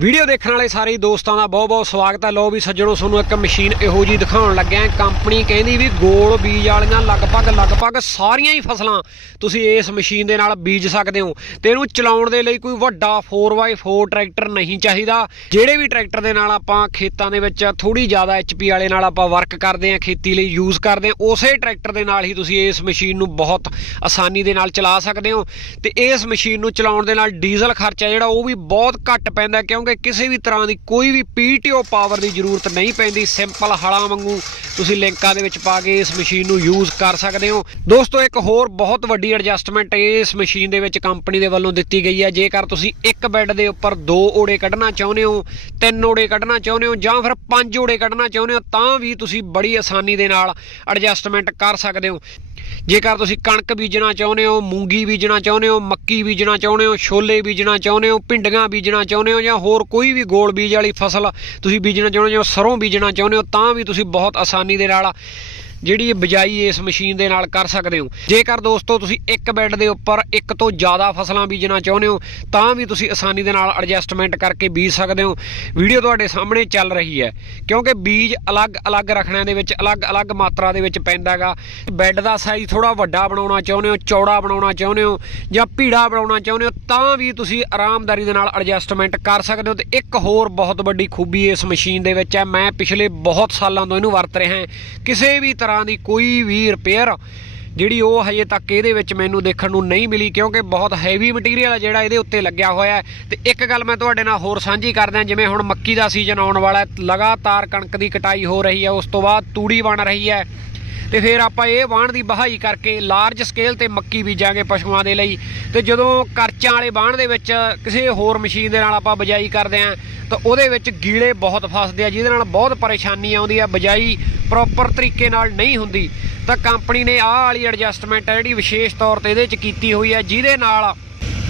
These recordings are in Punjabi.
ਵੀਡੀਓ ਦੇਖਣ ਵਾਲੇ ਸਾਰੇ ਦੋਸਤਾਂ ਦਾ ਬਹੁਤ ਬਹੁਤ ਸਵਾਗਤ ਹੈ। ਲੋ ਵੀ ਸੱਜਣੋ, ਤੁਹਾਨੂੰ ਇੱਕ ਮਸ਼ੀਨ ਇਹੋ ਜੀ ਦਿਖਾਉਣ ਲੱਗਿਆ ਕੰਪਨੀ ਕਹਿੰਦੀ ਵੀ ਗੋਲ ਬੀਜ ਵਾਲੀਆਂ ਲਗਭਗ ਲਗਭਗ ਸਾਰੀਆਂ ਹੀ ਫਸਲਾਂ ਤੁਸੀਂ ਇਸ ਮਸ਼ੀਨ ਦੇ ਨਾਲ ਬੀਜ ਸਕਦੇ ਹੋ। ਤੇ ਇਹਨੂੰ ਚਲਾਉਣ ਦੇ ਲਈ ਕੋਈ ਵੱਡਾ 4x4 ਟਰੈਕਟਰ ਨਹੀਂ ਚਾਹੀਦਾ। ਜਿਹੜੇ ਵੀ ਟਰੈਕਟਰ ਦੇ ਨਾਲ ਆਪਾਂ ਖੇਤਾਂ ਦੇ ਵਿੱਚ ਥੋੜੀ ਜ਼ਿਆਦਾ HP ਵਾਲੇ ਨਾਲ ਆਪਾਂ ਵਰਕ ਕਰਦੇ ਹਾਂ, ਖੇਤੀ ਲਈ ਯੂਜ਼ ਕਰਦੇ ਹਾਂ, ਉਸੇ ਟਰੈਕਟਰ ਦੇ ਨਾਲ ਹੀ ਤੁਸੀਂ ਇਸ ਮਸ਼ੀਨ ਨੂੰ ਬਹੁਤ ਆਸਾਨੀ ਦੇ ਨਾਲ ਚਲਾ ਸਕਦੇ ਹੋ। ਤੇ ਇਸ ਮਸ਼ੀਨ ਨੂੰ ਚਲਾਉਣ ਦੇ ਨਾਲ ਡੀਜ਼ਲ ਖਰਚਾ ਜਿਹੜਾ ਉਹ ਵੀ ਬਹੁਤ ਘੱਟ ਪੈਂਦਾ ਕਿਉਂ ਕਿਉਂਕਿ ਕਿਸੇ ਵੀ ਤਰ੍ਹਾਂ ਦੀ ਕੋਈ ਵੀ PTO ਪਾਵਰ ਦੀ ਜ਼ਰੂਰਤ ਨਹੀਂ ਪੈਂਦੀ ਸਿੰਪਲ ਹਲਾਂ ਵਾਂਗੂ ਤੁਸੀਂ ਲਿੰਕਾਂ ਦੇ ਵਿੱਚ ਪਾ ਕੇ ਇਸ ਮਸ਼ੀਨ ਨੂੰ ਯੂਜ਼ ਕਰ ਸਕਦੇ ਹੋ। ਦੋਸਤੋ, ਇੱਕ ਹੋਰ ਬਹੁਤ ਵੱਡੀ ਐਡਜਸਟਮੈਂਟ ਇਸ ਮਸ਼ੀਨ ਦੇ ਵਿੱਚ ਕੰਪਨੀ ਦੇ ਵੱਲੋਂ ਦਿੱਤੀ ਗਈ ਹੈ। ਜੇਕਰ ਤੁਸੀਂ ਇੱਕ ਬੈੱਡ ਦੇ ਉੱਪਰ ਦੋ ਓੜੇ ਕੱਢਣਾ ਚਾਹੁੰਦੇ ਹੋ, ਤਿੰਨ ਓੜੇ ਕੱਢਣਾ ਚਾਹੁੰਦੇ ਹੋ ਜਾਂ ਫਿਰ ਪੰਜ ਓੜੇ ਕੱਢਣਾ ਚਾਹੁੰਦੇ ਹੋ, ਤਾਂ ਵੀ ਤੁਸੀਂ ਬੜੀ ਆਸਾਨੀ ਦੇ ਨਾਲ ਐਡਜਸਟਮੈਂਟ ਕਰ ਸਕਦੇ ਹੋ। ਜੇਕਰ ਤੁਸੀਂ ਕਣਕ ਬੀਜਣਾ ਚਾਹੁੰਦੇ ਹੋ, ਮੂੰਗੀ ਬੀਜਣਾ ਚਾਹੁੰਦੇ ਹੋ, ਮੱਕੀ ਬੀਜਣਾ ਚਾਹੁੰਦੇ ਹੋ, ਛੋਲੇ ਬੀਜਣਾ ਚਾਹੁੰਦੇ ਹੋ, ਭਿੰਡੀਆਂ ਬੀਜਣਾ ਚਾਹੁੰਦੇ ਹੋ ਜਾਂ ਹੋਰ ਕੋਈ ਵੀ ਗੋਲ ਬੀਜ ਵਾਲੀ ਫਸਲ ਤੁਸੀਂ ਬੀਜਣਾ ਚਾਹੁੰਦੇ ਹੋ ਸਰੋਂ ਬੀਜਣਾ ਚਾਹੁੰਦੇ ਹੋ, ਤਾਂ ਵੀ ਤੁਸੀਂ ਬਹੁਤ ਆਸਾਨੀ ਦੇ ਨਾਲ ਜਿਹੜੀ ਇਹ ਬਿਜਾਈ ਇਸ ਮਸ਼ੀਨ ਦੇ ਨਾਲ ਕਰ ਸਕਦੇ ਹੋ। ਜੇਕਰ ਦੋਸਤੋ ਤੁਸੀਂ ਇੱਕ ਬੈੱਡ ਦੇ ਉੱਪਰ ਇੱਕ ਤੋਂ ਜ਼ਿਆਦਾ ਫਸਲਾਂ ਬੀਜਣਾ ਚਾਹੁੰਦੇ ਹੋ, ਤਾਂ ਵੀ ਤੁਸੀਂ ਆਸਾਨੀ ਦੇ ਨਾਲ ਐਡਜਸਟਮੈਂਟ ਕਰਕੇ ਬੀਜ ਸਕਦੇ ਹੋ। ਵੀਡੀਓ ਤੁਹਾਡੇ ਸਾਹਮਣੇ ਚੱਲ ਰਹੀ ਹੈ, ਕਿਉਂਕਿ ਬੀਜ ਅਲੱਗ-ਅਲੱਗ ਰੱਖਣਿਆਂ ਦੇ ਵਿੱਚ, ਅਲੱਗ-ਅਲੱਗ ਮਾਤਰਾ ਦੇ ਵਿੱਚ ਪੈਂਦਾਗਾ ਬੈੱਡ ਦਾ ਸਾਈਜ਼ ਥੋੜਾ ਵੱਡਾ ਬਣਾਉਣਾ ਚਾਹੁੰਦੇ ਹੋ, ਚੌੜਾ ਬਣਾਉਣਾ ਚਾਹੁੰਦੇ ਹੋ, ਜਾਂ ਭੀੜਾ ਬਣਾਉਣਾ ਚਾਹੁੰਦੇ ਹੋ, ਤਾਂ ਵੀ ਤੁਸੀਂ ਆਰਾਮਦਾਰੀ ਦੇ ਨਾਲ ਐਡਜਸਟਮੈਂਟ ਕਰ ਸਕਦੇ ਹੋ। ਤੇ ਇੱਕ ਹੋਰ ਬਹੁਤ ਵੱਡੀ ਖੂਬੀ ਇਸ ਮਸ਼ੀਨ ਦੇ ਵਿੱਚ ਹੈ। ਮੈਂ ਪਿਛਲੇ ਬਹੁਤ ਸਾਲਾਂ ਤੋਂ ਇਹਨੂੰ ਵਰਤ ਰਿਹਾ ਹਾਂ। ਕਿਸੇ ਵੀ ਤਰ੍ਹਾਂ ਦੀ ਕੋਈ ਵੀ ਰਿਪੇਅਰ ਜਿਹੜੀ ਉਹ ਹਜੇ ਤੱਕ ਇਹਦੇ ਵਿੱਚ ਮੈਨੂੰ ਦੇਖਣ ਨੂੰ ਨਹੀਂ ਮਿਲੀ ਕਿਉਂਕਿ ਬਹੁਤ ਹੈਵੀ ਮਟੀਰੀਅਲ ਹੈ ਜਿਹੜਾ ਇਹਦੇ ਉੱਤੇ ਲੱਗਿਆ ਹੋਇਆ ਹੈ। ਤੇ ਇੱਕ ਗੱਲ ਮੈਂ ਤੁਹਾਡੇ ਨਾਲ ਹੋਰ ਸਾਂਝੀ ਕਰਦਾ, ਜਿਵੇਂ ਹੁਣ ਮੱਕੀ ਦਾ ਸੀਜ਼ਨ ਆਉਣ ਵਾਲਾ ਹੈ, ਲਗਾਤਾਰ ਕਣਕ ਦੀ ਕਟਾਈ ਹੋ ਰਹੀ ਹੈ, ਉਸ ਤੋਂ ਬਾਅਦ ਤੂੜੀ ਬਣ ਰਹੀ ਹੈ। ਤੇ ਫਿਰ ਆਪਾਂ ਇਹ ਵਾਹਣ ਦੀ ਬਹਾਈ ਕਰਕੇ ਲਾਰਜ ਸਕੇਲ ਤੇ ਮੱਕੀ ਬੀਜਾਂਗੇ ਪਸ਼ੂਆਂ ਦੇ ਲਈ। ਤੇ ਜਦੋਂ ਕਰਚਾਂ ਵਾਲੇ ਵਾਹਣ ਦੇ ਵਿੱਚ ਕਿਸੇ ਹੋਰ ਮਸ਼ੀਨ ਦੇ ਨਾਲ ਆਪਾਂ ਬਜਾਈ ਕਰਦੇ ਆਂ ਤਾਂ ਉਹਦੇ ਵਿੱਚ ਗੀਲੇ ਬਹੁਤ ਫਸਦੇ ਆ, ਜਿਹਦੇ ਨਾਲ ਬਹੁਤ ਪਰੇਸ਼ਾਨੀ ਆਉਂਦੀ ਆ। ਬਜਾਈ ਪ੍ਰੋਪਰ ਤਰੀਕੇ ਨਾਲ ਨਹੀਂ ਹੁੰਦੀ। ਤਾਂ ਕੰਪਨੀ ਨੇ ਆਹ ਵਾਲੀ ਐਡਜਸਟਮੈਂਟ ਹੈ ਜਿਹੜੀ ਵਿਸ਼ੇਸ਼ ਤੌਰ ਤੇ ਇਹਦੇ 'ਚ ਕੀਤੀ ਹੋਈ ਹੈ ਜਿਹਦੇ ਨਾਲ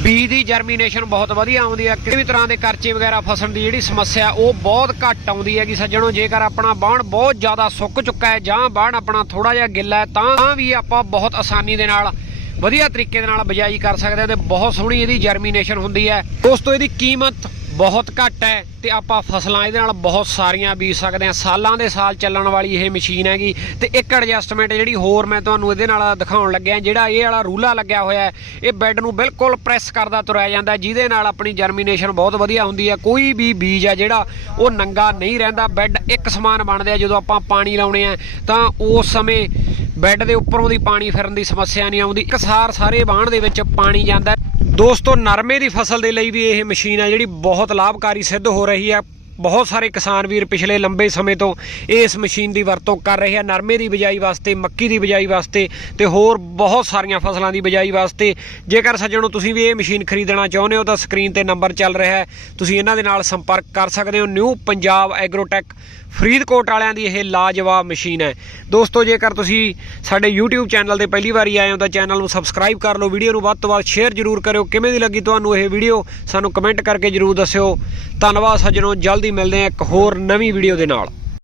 ਬੀਜ ਦੀ ਜਰਮੀਨੇਸ਼ਨ ਬਹੁਤ ਵਧੀਆ ਆਉਂਦੀ ਹੈ ਕਿਸੇ ਵੀ ਤਰ੍ਹਾਂ ਦੇ ਕਰਚੇ ਵਗੈਰਾ ਫਸਣ ਦੀ ਜਿਹੜੀ ਸਮੱਸਿਆ, ਉਹ ਬਹੁਤ ਘੱਟ ਆਉਂਦੀ ਹੈਗੀ ਸੱਜਣੋ। ਜੇਕਰ ਆਪਣਾ ਬਾਣ ਬਹੁਤ ਜ਼ਿਆਦਾ ਸੁੱਕ ਚੁੱਕਾ ਹੈ ਜਾਂ ਬਾਣ ਆਪਣਾ ਥੋੜਾ ਜਿਹਾ ਗਿੱਲਾ ਹੈ, ਤਾਂ ਵੀ ਆਪਾਂ ਬਹੁਤ ਆਸਾਨੀ ਦੇ ਨਾਲ, ਵਧੀਆ ਤਰੀਕੇ ਦੇ ਨਾਲ ਬਿਜਾਈ ਕਰ ਸਕਦੇ ਹਾਂ ਤੇ ਬਹੁਤ ਸੋਹਣੀ ਇਹਦੀ ਜਰਮੀਨੇਸ਼ਨ ਹੁੰਦੀ ਹੈ। ਦੋਸਤੋ, ਇਹਦੀ ਕੀਮਤ ਬਹੁਤ ਘੱਟ ਹੈ ਤੇ ਆਪਾਂ ਫਸਲਾਂ ਇਹਦੇ ਨਾਲ ਬਹੁਤ ਸਾਰੀਆਂ ਬੀਜ ਸਕਦੇ ਹਾਂ। ਸਾਲਾਂ ਦੇ ਸਾਲ ਚੱਲਣ ਵਾਲੀ ਇਹ ਮਸ਼ੀਨ ਹੈਗੀ ਤੇ ਇੱਕ ਐਡਜਸਟਮੈਂਟ ਜਿਹੜੀ ਹੋਰ ਮੈਂ ਤੁਹਾਨੂੰ ਇਹਦੇ ਨਾਲ ਦਿਖਾਉਣ ਲੱਗਿਆ ਜਿਹੜਾ ਇਹ ਵਾਲਾ ਰੂਲਾ ਲੱਗਿਆ ਹੋਇਆ ਇਹ ਬੈੱਡ ਨੂੰ ਬਿਲਕੁਲ ਪ੍ਰੈਸ ਕਰਦਾ ਤੁਰਿਆ ਜਾਂਦਾ ਜਿਹਦੇ ਨਾਲ ਆਪਣੀ ਜਰਮੀਨੇਸ਼ਨ ਬਹੁਤ ਵਧੀਆ ਹੁੰਦੀ ਹੈ। ਕੋਈ ਵੀ ਬੀਜ ਹੈ ਜਿਹੜਾ ਉਹ ਨੰਗਾ ਨਹੀਂ ਰਹਿੰਦਾ। ਬੈੱਡ ਇੱਕ ਸਮਾਨ ਬਣਦੇ ਆ ਜਦੋਂ ਆਪਾਂ ਪਾਣੀ ਲਾਉਣੇ ਆ ਤਾਂ ਉਸ ਸਮੇਂ ਬੈੱਡ ਦੇ ਉੱਪਰੋਂ ਦੀ ਪਾਣੀ ਫਿਰਨ ਦੀ ਸਮੱਸਿਆ ਨਹੀਂ ਆਉਂਦੀ। ਇਕਸਾਰ ਸਾਰੇ ਬਾਣ ਦੇ ਵਿੱਚ ਪਾਣੀ ਜਾਂਦਾ ਦੋਸਤੋ, ਨਰਮੇ ਦੀ ਫਸਲ ਦੇ ਲਈ ਵੀ ਇਹ ਮਸ਼ੀਨ ਆ ਜਿਹੜੀ ਬਹੁਤ ਲਾਭਕਾਰੀ ਸਿੱਧ ਹੋ ਰਹੀ ਹੈ। ਬਹੁਤ ਸਾਰੇ ਕਿਸਾਨ ਵੀਰ ਪਿਛਲੇ ਲੰਬੇ ਸਮੇਂ ਤੋਂ ਇਸ ਮਸ਼ੀਨ ਦੀ ਵਰਤੋਂ ਕਰ ਰਹੇ ਆ। ਨਰਮੇ ਦੀ ਬਿਜਾਈ ਵਾਸਤੇ, ਮੱਕੀ ਦੀ ਬਿਜਾਈ ਵਾਸਤੇ ਤੇ ਹੋਰ ਬਹੁਤ ਸਾਰੀਆਂ ਫਸਲਾਂ ਦੀ ਬਿਜਾਈ ਵਾਸਤੇ। ਜੇਕਰ ਸੱਜਣੋ ਤੁਸੀਂ ਵੀ ਇਹ ਮਸ਼ੀਨ ਖਰੀਦਣਾ ਚਾਹੁੰਦੇ ਹੋ ਤਾਂ ਸਕਰੀਨ ਤੇ ਨੰਬਰ ਚੱਲ ਰਿਹਾ ਹੈ। ਤੁਸੀਂ ਇਹਨਾਂ ਦੇ ਨਾਲ ਸੰਪਰਕ ਕਰ ਸਕਦੇ ਹੋ। ਨਿਊ ਪੰਜਾਬ ਐਗਰੋਟੈਕ ਫਰੀਦਕੋਟ ਵਾਲਿਆਂ ਦੀ ਇਹ ਲਾਜਵਾਬ ਮਸ਼ੀਨ ਹੈ। ਦੋਸਤੋ, ਜੇਕਰ ਤੁਸੀਂ ਸਾਡੇ YouTube ਚੈਨਲ ਤੇ ਪਹਿਲੀ ਵਾਰੀ ਆਏ ਹੋ ਤਾਂ ਚੈਨਲ ਨੂੰ ਸਬਸਕ੍ਰਾਈਬ ਕਰ ਲਓ। ਵੀਡੀਓ ਨੂੰ ਵੱਧ ਤੋਂ ਵੱਧ ਸ਼ੇਅਰ ਜ਼ਰੂਰ ਕਰਿਓ। ਕਿਵੇਂ ਦੀ ਲੱਗੀ ਤੁਹਾਨੂੰ ਇਹ ਵੀਡੀਓ ਸਾਨੂੰ ਕਮੈਂਟ ਕਰਕੇ ਜ਼ਰੂਰ ਦੱਸਿਓ। ਧੰਨਵਾਦ ਸੱਜਣੋ। ਜਲਦੀ ਮਿਲਦੇ ਹਾਂ ਇੱਕ ਹੋਰ ਨਵੀਂ ਵੀਡੀਓ ਦੇ ਨਾਲ।